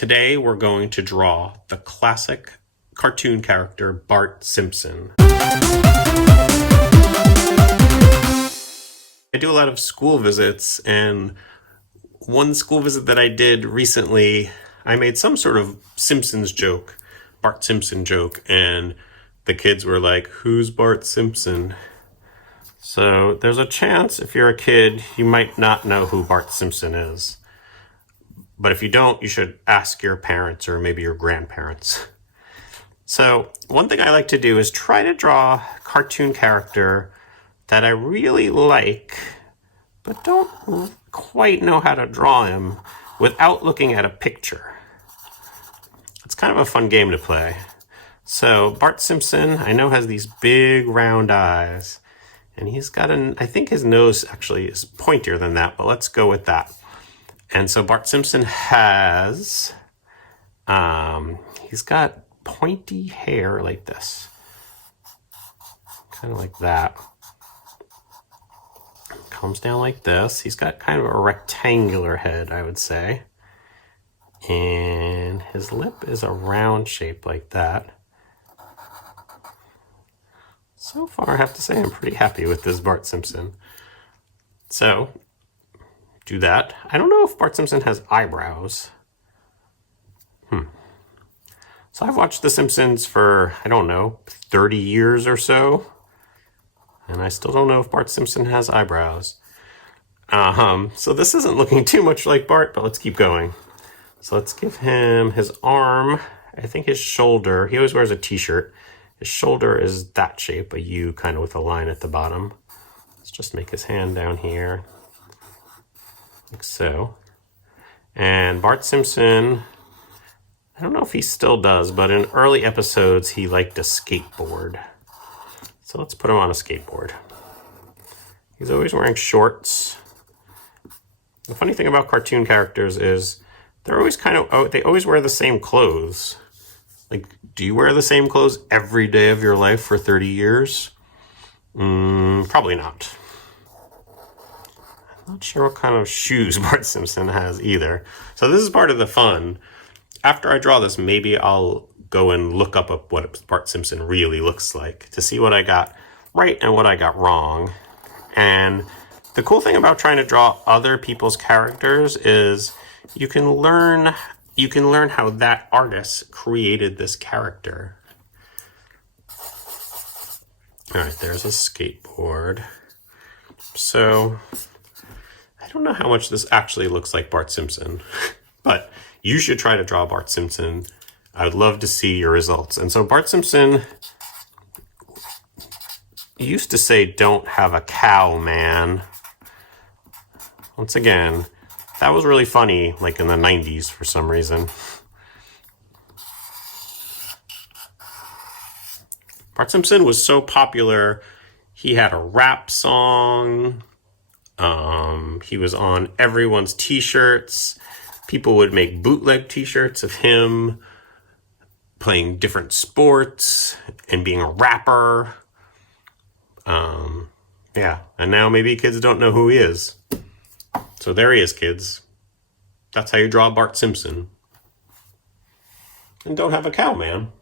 Today we're going to draw the classic cartoon character Bart Simpson. I do a lot of school visits, and one school visit that I did recently, I made some sort of Simpsons joke, Bart Simpson joke, and the kids were like, "Who's Bart Simpson?" So there's a chance if you're a kid, you might not know who Bart Simpson is. But if you don't, you should ask your parents or maybe your grandparents. So one thing I like to do is try to draw a cartoon character that I really like, but don't quite know how to draw him without looking at a picture. It's kind of a fun game to play. So Bart Simpson, I know, has these big round eyes, and he's got I think his nose actually is pointier than that, but let's go with that. And so Bart Simpson has, he's got pointy hair like this, kind of like that. Comes down like this. He's got kind of a rectangular head, I would say. And his lip is a round shape like that. So far, I have to say I'm pretty happy with this Bart Simpson. So, do that. I don't know if Bart Simpson has eyebrows. So I've watched The Simpsons for, I don't know, 30 years or so. And I still don't know if Bart Simpson has eyebrows. So this isn't looking too much like Bart, but let's keep going. So let's give him his arm. I think his shoulder, he always wears a t-shirt. His shoulder is that shape, a U kind of with a line at the bottom. Let's just make his hand down here. Like so. And Bart Simpson, I don't know if he still does, but in early episodes, he liked to skateboard. So let's put him on a skateboard. He's always wearing shorts. The funny thing about cartoon characters is they're always they always wear the same clothes. Like, do you wear the same clothes every day of your life for 30 years? Probably not. Not sure what kind of shoes Bart Simpson has either. So this is part of the fun. After I draw this, maybe I'll go and look up what Bart Simpson really looks like to see what I got right and what I got wrong. And the cool thing about trying to draw other people's characters is you can learn how that artist created this character. All right, there's a skateboard. So I don't know how much this actually looks like Bart Simpson, but you should try to draw Bart Simpson. I would love to see your results. And so Bart Simpson used to say, "Don't have a cow, man." Once again, that was really funny, like in the 90s for some reason. Bart Simpson was so popular, he had a rap song. He was on everyone's t-shirts. People would make bootleg t-shirts of him playing different sports and being a rapper. Yeah, and now maybe kids don't know who he is. So there he is, kids. That's how you draw Bart Simpson. And don't have a cow, man.